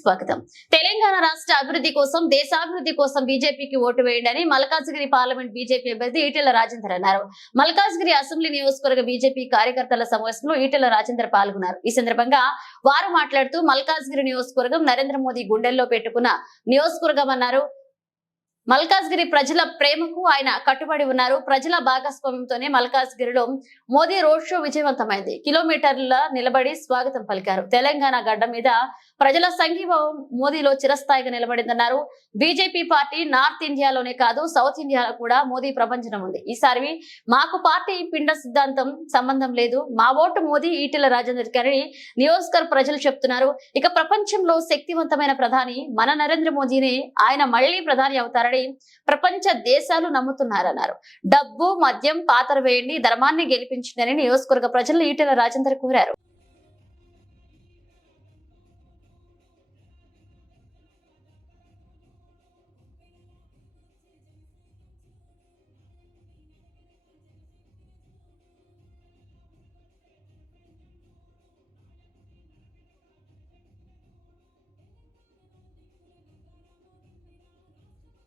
స్వాగతం. తెలంగాణ రాష్ట్ర అభివృద్ధి కోసం దేశాభివృద్ధి కోసం బీజేపీకి ఓటు వేయండి అని మల్కాజ్గిరి పార్లమెంట్ బీజేపీ అభ్యర్థి ఈటెల రాజేందర్ అన్నారు. మల్కాజ్గిరి అసెంబ్లీ నియోజకవర్గ బీజేపీ కార్యకర్తల సమావేశంలో ఈటెల రాజేందర్ పాల్గొన్నారు. ఈ సందర్భంగా వారు మాట్లాడుతూ మల్కాజ్గిరి నియోజకవర్గం నరేంద్ర మోదీ గుండెల్లో పెట్టుకున్న నియోజకవర్గం అన్నారు. మల్కాజ్గిరి ప్రజల ప్రేమకు ఆయన కట్టుబడి ఉన్నారు. ప్రజల భాగస్వామ్యంతోనే మల్కాజ్గిరిలో మోదీ రోడ్ షో విజయవంతమైంది. కిలోమీటర్ల నిలబడి స్వాగతం పలికారు. తెలంగాణ గడ్డ మీద ప్రజల సంఘీభావం మోదీలో చిరస్థాయిగా నిలబడిందన్నారు. బీజేపీ పార్టీ నార్త్ ఇండియాలోనే కాదు సౌత్ ఇండియాలో కూడా మోదీ ప్రపంచం ఉంది. ఈసారి మాకు పార్టీ పిండ సిద్ధాంతం సంబంధం లేదు. మా ఓటు మోదీ ఈటెల రాజేందర్ గారిని నియోజకవర్గ ప్రజలు చెప్తున్నారు. ఇక ప్రపంచంలో శక్తివంతమైన ప్రధాని మన నరేంద్ర మోదీనే. ఆయన మళ్ళీ ప్రధాని అవుతారని ప్రపంచ దేశాలు నమ్ముతున్నారన్నారు. డబ్బు మద్యం పాతర వేయండి ధర్మాన్ని గెలిపించిందని నియోజకవర్గ ప్రజలు ఈటెల రాజేందర్ కోరారు.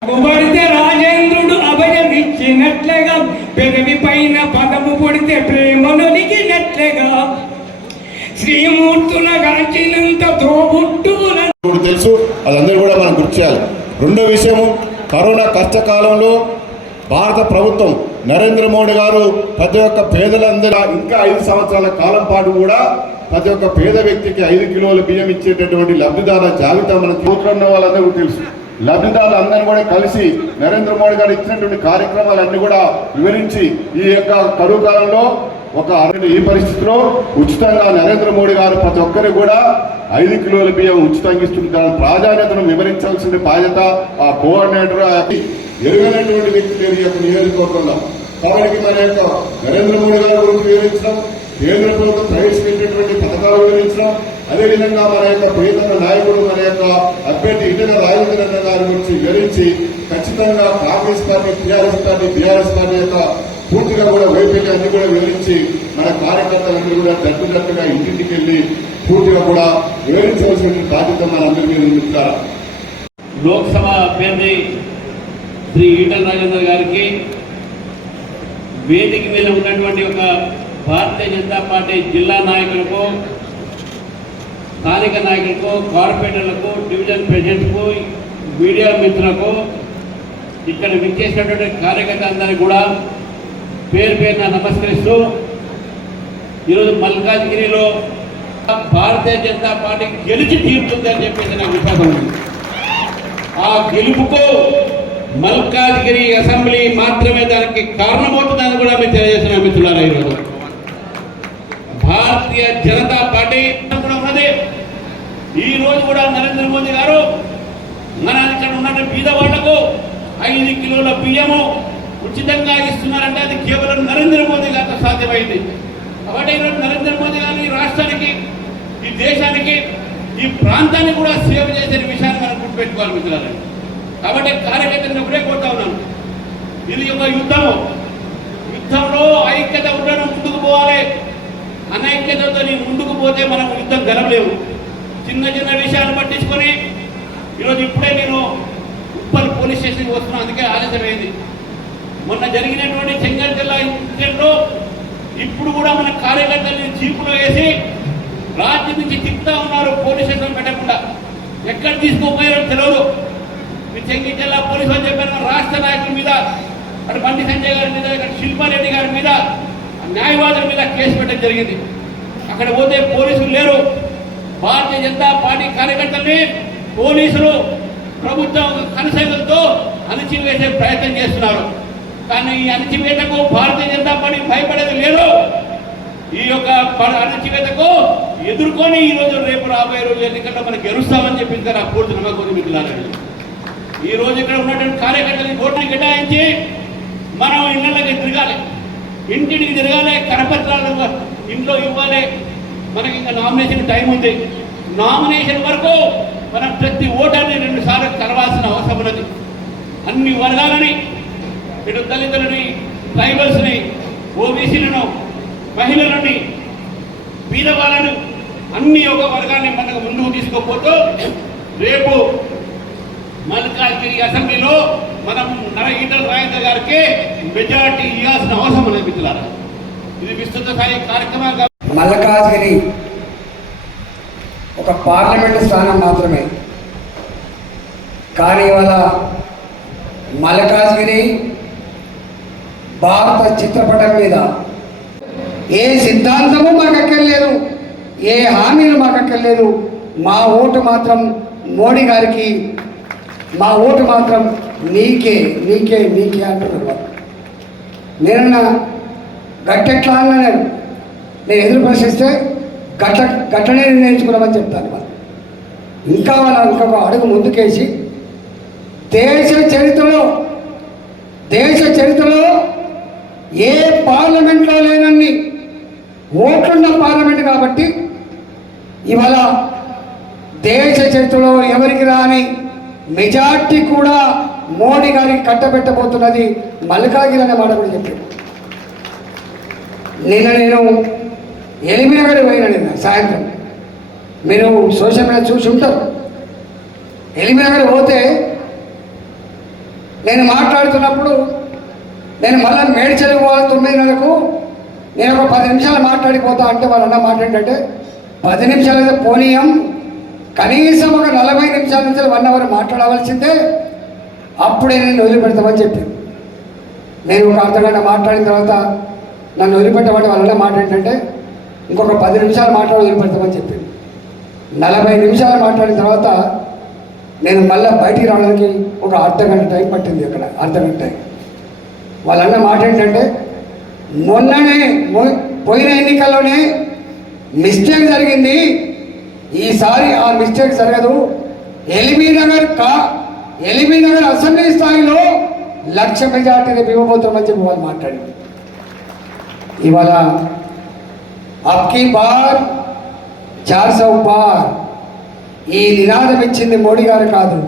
కుమారితే రాజేంద్రుడు అభయమిచ్చినట్లుగా పెదవి పైన పదము పొడితే ప్రేమనొలిగినట్లుగా శ్రీమూర్తుల గాంచినంత తోబుట్టున తెలుసు అదందరూ కూడా మనం గుర్తు చేయాలి. రెండో విషయము కరోనా కష్టకాలంలో భారత ప్రభుత్వం నరేంద్ర మోడీ గారు ప్రతి ఒక్క పేదలందరూ ఇంకా ఐదు సంవత్సరాల కాలం పాటు కూడా ప్రతి ఒక్క పేద వ్యక్తికి ఐదు కిలోల బియ్యం ఇచ్చేటటువంటి లబ్ధిదారుల జాబితా మనకు కూతురు వాళ్ళందరూ తెలుసు. లబ్ధిదారులు అందరినీ కూడా కలిసి నరేంద్ర మోడీ గారు ఇచ్చినటువంటి కార్యక్రమాలన్నీ కూడా వివరించి ఈ యొక్క కరువు కాలంలో ఒక ఈ పరిస్థితిలో ఉచితంగా నరేంద్ర మోడీ గారు ప్రతి ఒక్కరికి కూడా ఐదు కిలోల బియ్యం ఉచితంగా ఇస్తుంది దాని ప్రాధాన్యతను వివరించాల్సిన బాధ్యత ఆ కోఆర్డినేటర్ ఆ ఎరుగైనటువంటి వ్యక్తి నేను యొక్క నియోజకవర్గంలో. కాబట్టి మన యొక్క నరేంద్ర మోడీ గారి గురించి వివరించడం కేంద్ర ప్రభుత్వం ప్రవేశపెట్టినటువంటి పథకాలు వివరించడం అదేవిధంగా మన యొక్క ప్రియతమ నాయకుడు యొక్క అభ్యర్థి ఇతర రాజేంద్ర గారి గురించి వివరించి ఖచ్చితంగా Congress party TRS party BRS party యొక్క పూర్తిగా కూడా వైఫల్యం అన్ని కూడా వివరించి మన కార్యకర్తలందరూ కూడా దట్టుదట్టుగా ఇంటింటికి వెళ్ళి పూర్తిగా కూడా వివరించవలసిన బాధ్యత మనందరి మీద ఉంటారు లోక్సభ అభ్యర్థి శ్రీ ఈటల రాజేందర్ గారికి వేదిక మీద ఉన్నటువంటి ఒక భారతీయ జనతా పార్టీ జిల్లా నాయకులకు స్థానిక నాయకులకు కార్పొరేటర్లకు డివిజన్ ప్రెసిడెంట్కు మీడియా మిత్రులకు ఇక్కడ విచ్చేసినటువంటి కార్యకర్త అందరికీ కూడా పేరు పేరున నమస్కరిస్తూ ఈరోజు మల్కాజ్గిరిలో భారతీయ జనతా పార్టీ గెలిచి తీరుతుందని చెప్పేసి నాకు విశ్వాసం ఉంది. ఆ గెలుపుకు మల్కాజ్గిరి అసెంబ్లీ మాత్రమే దానికి కారణమవుతుందని కూడా మేము తెలియజేస్తున్నాం మిత్రులారా ఈరోజు. భారతీయ జనతా పార్టీ ఈ రోజు కూడా నరేంద్ర మోదీ గారు మన ఇక్కడ ఉన్న బీద వాళ్ళకు ఐదు కిలోల బియ్యము ఉచితంగా ఇస్తున్నారంటే అది కేవలం నరేంద్ర మోదీ గారితో సాధ్యమైంది. కాబట్టి ఈరోజు నరేంద్ర మోదీ గారు ఈ రాష్ట్రానికి ఈ దేశానికి ఈ ప్రాంతాన్ని కూడా సేవ చేసే విషయాన్ని మనం గుర్తుపెట్టుకోవాలి మిత్రులారా. కాబట్టి కార్యకర్తలను ఒకటే కోరుతా ఉన్నాను. ఇది ఒక యుద్ధము. యుద్ధంలో ఐక్యత ఉండడం ముందుకు పోవాలి. అనైక్యతతో ముందుకు పోతే మనం యుద్ధం గెలవలేము. చిన్న చిన్న విషయాలు పట్టించుకొని ఈరోజు ఇప్పుడే నేను ఉప్పల్ పోలీస్ స్టేషన్కి వస్తున్నాను అందుకే ఆలస్యమైంది. మొన్న జరిగినటువంటి చెంగల్ జిల్లా ఇన్సిడెంట్లో ఇప్పుడు కూడా మన కార్యకర్తల్ని జీపులో వేసి రాత్రి నుంచి తిప్పుతా ఉన్నారు పోలీస్ స్టేషన్ పెట్టకుండా. ఎక్కడ తీసుకోపోయారో తెలియదు మీ చెంగి జిల్లా పోలీసు వాళ్ళు చెప్పారు రాష్ట్ర నాయకుల మీద అటు బండి సంజయ్ గారి మీద ఇక్కడ శిల్పారెడ్డి గారి మీద న్యాయవాదుల మీద కేసు పెట్టడం జరిగింది. అక్కడ పోతే పోలీసులు లేరు. భారతీయ జనతా పార్టీ కార్యకర్తల్ని పోలీసులు ప్రభుత్వం కనసైలతో అణచివేసే ప్రయత్నం చేస్తున్నారు. కానీ ఈ అణచివేతకు భారతీయ జనతా పార్టీ భయపడేది లేదు. ఈ యొక్క ప- అణచివేతకు ఎదుర్కొని ఈ రోజు రేపు రాబోయే రోజు ఎన్నికల్లో మనకి గెలుస్తామని చెప్పి ఇంకా నా పూర్తి నమ్మకం ఉంది ఈ రోజు ఇక్కడ ఉన్నటువంటి కార్యకర్తలు ఓట్లు కేటాయించి మనం ఇళ్ళకి తిరగాలి. ఇంటింటికి తిరగాలి కరపత్రాలు ఇంట్లో ఇవ్వాలి మనకి ఇంకా నామినేషన్ టైం ఉంది. నామినేషన్ వరకు మనం ప్రతి ఓటర్ని రెండు సార్లు కలవాల్సిన అవసరం ఉన్నది. అన్ని వర్గాలని ఇటు దళితులని ట్రైబల్స్ని ఓబీసీలను మహిళలని పేదవాళ్ళను అన్ని ఒక వర్గాన్ని మనకు ముందుకు తీసుకోపోతూ రేపు మల్కాజ్గిరి అసెంబ్లీలో మనం నరగీటల ఈటల గారికి మెజార్టీ ఇవ్వాల్సిన అవసరం అనేది మిత్రులారా. ఇది విస్తృత స్థాయి కార్యక్రమాలు మల్లకాజ్గిరి ఒక పార్లమెంటు స్థానం మాత్రమే. కానీ ఇవాళ మల్లకాజ్గిరి భారత చిత్రపటం మీద ఏ సిద్ధాంతము మాకు అక్కర్లేదు ఏ హామీలు మాకు అక్కర్లేదు మా ఓటు మాత్రం మోడీ గారికి మా ఓటు మాత్రం నీకే నీకే నీకే అంటున్నారు. నిన్న నేనన్నా గట్టెట్లా అన్నా నేను ఎదురు ప్రశ్నిస్తే గట్ల గట్లనే నిర్ణయించుకున్నామని చెప్తాను వాళ్ళు. ఇంకా వాళ్ళ ఇంకొక అడుగు ముందుకేసి దేశ చరిత్రలో దేశ చరిత్రలో ఏ పార్లమెంట్లో లేనన్ని ఓట్లున్న పార్లమెంట్ కాబట్టి ఇవాళ దేశ చరిత్రలో ఎవరికి రాని మెజార్టీ కూడా మోడీ గారికి కట్టబెట్టబోతున్నది మల్కాగిరి అనే మాట కూడా చెప్పాడు నిన్న నేను ఎలిమినగర్ పోయినా నిన్న సాయంత్రం. మీరు సోషల్ మీడియా చూసి ఉంటారు. ఎలిమినగర్ పోతే నేను మాట్లాడుతున్నప్పుడు నేను మళ్ళీ మేడ్చలకు పోవాలి తొమ్మిదిన్నరకు నేను ఒక పది నిమిషాలు మాట్లాడిపోతా అంటే వాళ్ళు అన్న మాట ఏంటంటే పది నిమిషాలు అయితే పోనీయం. కనీసం ఒక నలభై నిమిషాల నుంచి వన్ అవర్ మాట్లాడవలసిందే. అప్పుడే నేను వదిలిపెడతామని చెప్పింది నేను ఒక అర్ధగంట మాట్లాడిన తర్వాత నన్ను వదిలిపెట్టబట్టి వాళ్ళ మాట ఏంటంటే ఇంకొక పది నిమిషాలు మాట్లాడి వదిలిపెడతామని చెప్పింది. నలభై నిమిషాలు మాట్లాడిన తర్వాత నేను మళ్ళీ బయటికి రావడానికి ఒక అర్ధగంట టైం పట్టింది అక్కడ అర్ధగంట టైం. వాళ్ళన్న మాట ఏంటంటే మొన్ననే పోయిన ఎన్నికల్లోనే మిస్టేక్ జరిగింది. ఈసారి ఆ మిస్టేక్ జరగదు. ఎల్బీ నగర్ కా ఎల్బీ నగర్ అసెంబ్లీ స్థాయిలో లక్ష మెజార్టీ రేపు ఇవ్వబోతున్నామని చెప్పి వాళ్ళు మాట్లాడింది ఇవాళ అబ్కి బార్ చార్ సౌ బార్ ఈ నినాదం ఇచ్చింది మోడీ గారు కాదు.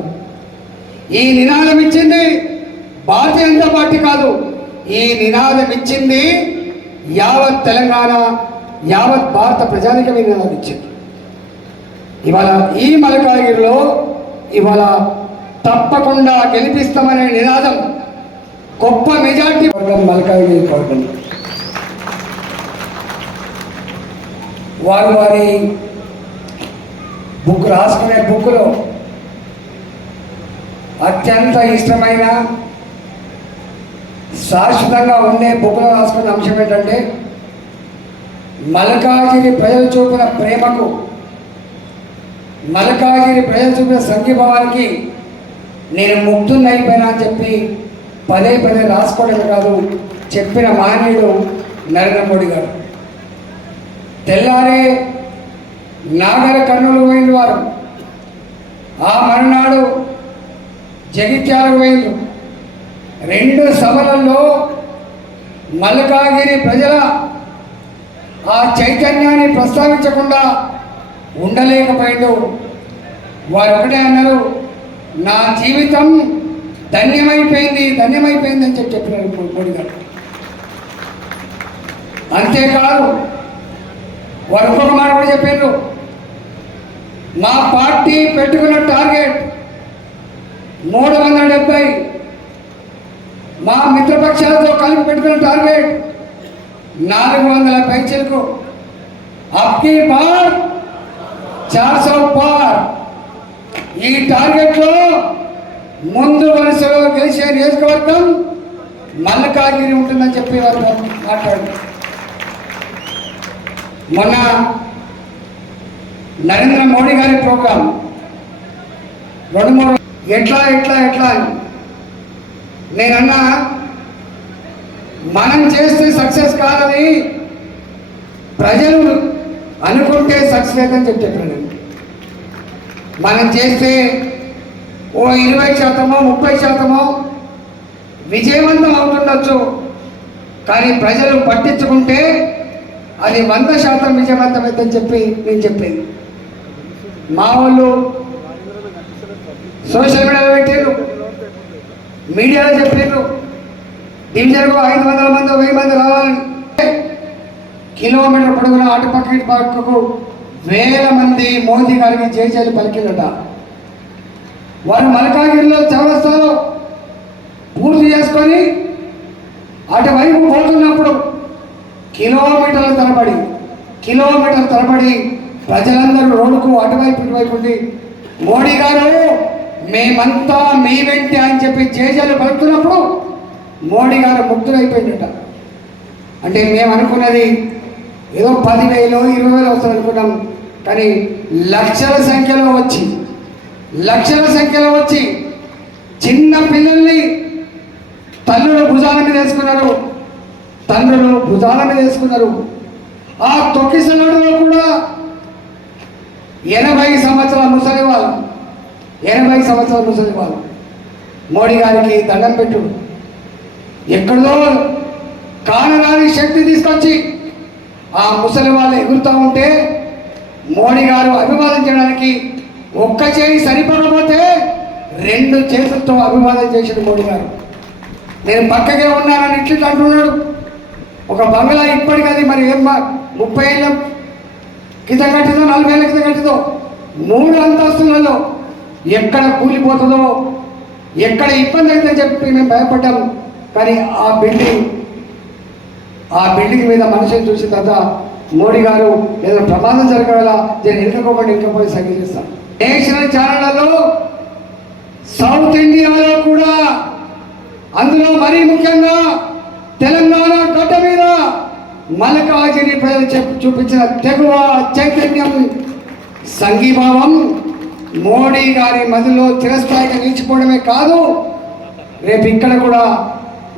ఈ నినాదం ఇచ్చింది భారతీయ జనతా పార్టీ కాదు. ఈ నినాదం ఇచ్చింది యావత్ తెలంగాణ యావత్ భారత ప్రజానికం ఈ నినాదం ఇచ్చింది ఇవాళ ఈ మలకాగిరిలో ఇవాళ తప్పకుండా గెలిపిస్తామనే నినాదం గొప్ప మెజార్టీ వర్గం మలకాగిరి వర్గం వారు వారి బుక్ రాసుకునే బుక్లో అత్యంత ఇష్టమైన శాశ్వతంగా ఉండే బుక్లో రాసుకున్న అంశం ఏంటంటే మల్కాజిరి ప్రజలు చూపిన ప్రేమకు మల్కాజిరి ప్రజలు చూపిన సంఘీభావానికి నేను ముగ్ధుని అని చెప్పి పదే పదే రాసుకోవడం కాదు చెప్పిన మానవుడు నరేంద్ర మోడీ గారు. తెల్లారే నాగర కర్నూలు పోయిన వారు. ఆ మరునాడు జగిత్యాలకు పోయింది. రెండు సభలలో మల్కాగిరి ప్రజల ఆ చైతన్యాన్ని ప్రస్తావించకుండా ఉండలేకపోయిండు. వారు ఒకటే అన్నారు నా జీవితం ధన్యమైపోయింది ధన్యమైపోయింది అని చెప్పి చెప్పినారు మోడీ గారు. అంతేకాదు వారు ఇంకొక కూడా చెప్పారు. మా పార్టీ పెట్టుకున్న టార్గెట్ మూడు వందల డెబ్బై మా మిత్రపక్షాలతో కలిపి పెట్టుకున్న టార్గెట్ నాలుగు వందల పైచలకు. అప్కి పార్ చార్ సో పార్. ఈ టార్గెట్లో ముందు వరుసలో గెలిచే నియోజకవర్గం మల్కాగిరి ఉంటుందని చెప్పి వారు మాట్లాడారు. మొన్న నరేంద్ర మోడీ గారి ప్రోగ్రాం రెండు మూడు ఎట్లా ఎట్లా ఎట్లా అని. నేనన్నా మనం చేస్తే సక్సెస్ కాదని ప్రజలు అనుకుంటే సక్సెస్ లేదని చెప్పేటండి మనం చేస్తే ఓ ఇరవై శాతమో ముప్పై శాతమో విజయవంతం అవుతుండొచ్చు. కానీ ప్రజలు పట్టించుకుంటే అది వంద శాతం విజయవంతమైందని చెప్పి నేను చెప్పింది. మా వాళ్ళు సోషల్ మీడియాలో పెట్టారు మీడియాలో చెప్పారు డివిజన్కు ఐదు వందల మంది వెయ్యి మంది రావాలని. కిలోమీటర్ పొడుగున అటుపక్క పక్కకు వేల మంది మోదీ గారికి జయజయలు పలికిందట. వారు మల్కాగిరిలో చౌరస్తాలో పూర్తి చేసుకొని అటువైపు పోతున్నప్పుడు కిలోమీటర్ల తరబడి కిలోమీటర్ల తరబడి ప్రజలందరూ రోడ్డుకు అటువైపు ఇటువైపు ఉండి మోడీ గారు మేమంతా మీ వెంటే అని చెప్పి జేజలు పలుకుతున్నప్పుడు మోడీ గారు ముక్తులైపోయిందట అంటే మేము అనుకున్నది ఏదో పదివేలు ఇరవై వేలు వస్తుంది అనుకున్నాం కానీ లక్షల సంఖ్యలో వచ్చి లక్షల సంఖ్యలో వచ్చి చిన్న పిల్లల్ని తల్లుల భుజాల మీద వేసుకున్నారు. తండ్రులు భుజాల మీద వేసుకున్నారు. ఆ తొక్కిసలాడులో కూడా ఎనభై సంవత్సరాల ముసలి వాళ్ళు ఎనభై సంవత్సరాల ముసలి వాళ్ళు. మోడీ గారికి దండం పెట్టుడు. ఎక్కడో కానరాని శక్తి తీసుకొచ్చి ఆ ముసలి వాళ్ళు ఎగురుతూ ఉంటే మోడీ గారు అభివాదం చేయడానికి ఒక్క చేయి సరిపడకపోతే రెండు చేతులతో అభివాదం చేసింది మోడీ గారు. నేను పక్కకే ఉన్నానని ఇట్లా అంటున్నాడు. ఒక బంగ్లా ఇప్పటికది మరి ఏం ముప్పై ఏళ్ళ కింద కట్టిదో నలభై ఏళ్ళ కింద కట్టిదో మూడు అంతస్తులలో ఎక్కడ కూలిపోతుందో ఎక్కడ ఇబ్బంది అయితే చెప్పి మేము భయపడ్డాం. కానీ ఆ బిల్డింగ్ ఆ బిల్డింగ్ మీద మనిషిని చూసిన తర్వాత మోడీ గారు ఏదో ప్రమాదం జరగడలా నేను ఇంకపోకుండా ఇంకపోయి సంగీతిస్తాం నేషనల్ ఛానళ్ళలో సౌత్ ఇండియాలో కూడా అందులో మరీ ముఖ్యంగా తెలంగాణ గడ్డ మీద మల్కాజిని ప్రజలు చెప్పు చూపించిన తెగువ చైతన్యం సంఘీభావం మోడీ గారి మదిలో చిరస్థాయిగా నిలిచిపోవడమే కాదు రేపు ఇక్కడ కూడా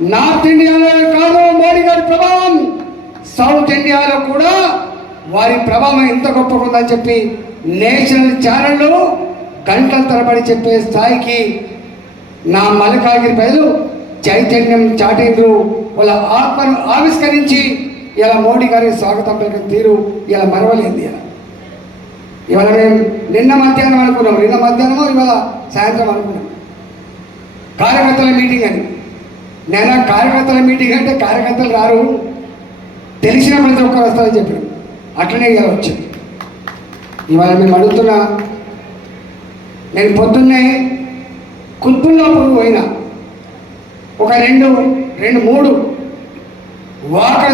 నార్త్ ఇండియాలో కాదు మోడీ గారి ప్రభావం సౌత్ ఇండియాలో కూడా వారి ప్రభావం ఎంత గొప్పగా ఉందని చెప్పి నేషనల్ ఛానళ్ళు గంటల తరబడి చెప్పే స్థాయికి నా మలకాగిరి ప్రజలు చైతన్యం చాటిండ్రు వాళ్ళ ఆత్మను ఆవిష్కరించి ఇలా మోడీ గారికి స్వాగతం పలికిన తీరు ఇలా మరవలేదు ఇలా. ఇవాళ మేము నిన్న మధ్యాహ్నం అనుకున్నాం నిన్న మధ్యాహ్నమో ఇవాళ సాయంత్రం అనుకున్నాం. కార్యకర్తల మీటింగ్ అని. నేను కార్యకర్తల మీటింగ్ అంటే కార్యకర్తలు రారు తెలిసిన ప్రతి ఒక్కరు వస్తారని చెప్పారు. అట్లనే ఇలా వచ్చింది. ఇవాళ మేము అడుగుతున్నా నేను పొద్దున్నే కుత్బుల్లాపూర్ పోయినా. ఒక రెండు రెండు మూడు Walker.